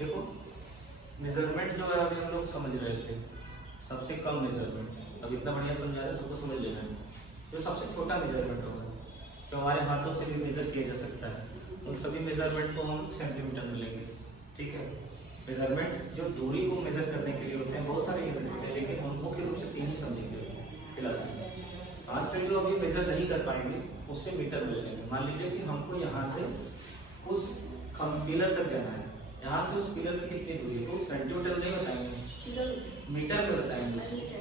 देखो मेजरमेंट जो है अभी हम लोग समझ रहे थे, सबसे कम मेजरमेंट। अब इतना बढ़िया समझा रहे सबको समझ लेना है। जो सबसे छोटा मेजरमेंट होगा जो हमारे हाथों से भी मेजर किया जा सकता है, उन सभी मेजरमेंट को हम सेंटीमीटर में लेंगे। ठीक है, मेजरमेंट जो दूरी को मेजर करने के लिए होते हैं बहुत सारे यूनिट होते हैं, लेकिन हम मुख्य रूप से 3 ही समझेंगे फिलहाल। हाथ से जो अभी मेजर नहीं कर पाएंगे उससे मीटर में लेंगे। मान लीजिए कि हमको यहाँ से उस पिलर तक जाना है, यहाँ से उस पिलर की कितनी दूरी है तो सेंटीमीटर नहीं बताएंगे, मीटर में बताएंगे।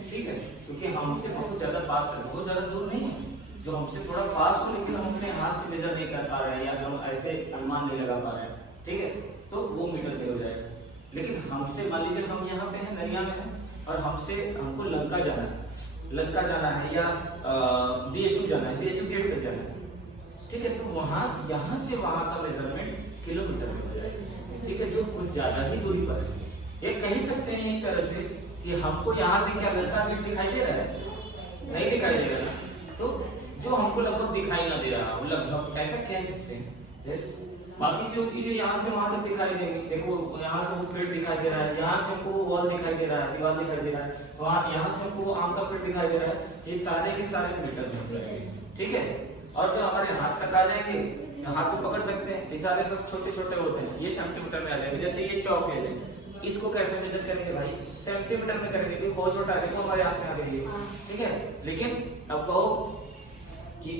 ठीक है, क्योंकि हमसे बहुत ज्यादा पास है, बहुत ज्यादा दूर नहीं है। जो हमसे थोड़ा पास हो लेकिन हम अपने हाथ से मेजर नहीं कर पा रहे हैं या हम ऐसे अनुमान नहीं लगा पा रहे हैं, ठीक है, तो वो मीटर में हो जाएगा। लेकिन हमसे मान लीजिए हम यहाँ पे हैं, नरिया में हैं और हमको लंका जाना है, लंका जाना है या BHU जाना है, BHU गेट तक जाना है। ठीक है, तो वहां यहाँ से वहां का मेजरमेंट किलोमीटर में हो जाएगा। ठीक है, जो कुछ ज्यादा ही दूरी पर है। ये कह सकते हैं एक तरह से कि हमको यहाँ से क्या लंका गेट दिखाई दे रहा है, नहीं दिखाई दे रहा, तो जो हमको लगभग दिखाई ना दे रहा, लगभग ऐसा कह सकते हैं। बाकी जो चीजें यहाँ से वहां तक दिखाई देंगी, देखो यहाँ से वो पेड़ दिखाई दे रहा है, यहाँ से हमको वो वॉल दिखाई दे रहा है, दीवार दिखाई दे रहा है, वहां यहाँ से हमको वो आम का पेड़ दिखाई दे रहा है, ये सारे के सारे मीटर में हो जाएंगे। ठीक है, और जो हमारे हाथ तक आ जाएंगे, हाथ को पकड़ सकते हैं, ये सारे सब छोटे छोटे होते हैं, ये सेंटीमीटर में आ जाएंगे। जैसे ये चौक ले लें, इसको कैसे मेजर करेंगे भाई, सेंटीमीटर में करेंगे क्योंकि बहुत छोटा है, देखो हमारे हाथ में आ गई है। ठीक है, लेकिन अब कहो कि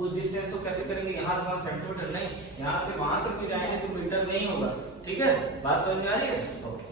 उस डिस्टेंस को कैसे करेंगे, यहाँ से वहां सेंटीमीटर नहीं, यहाँ से वहां तक भी जाएंगे तो मीटर नहीं होगा। ठीक है, बात समझ में आ रही है? ओके।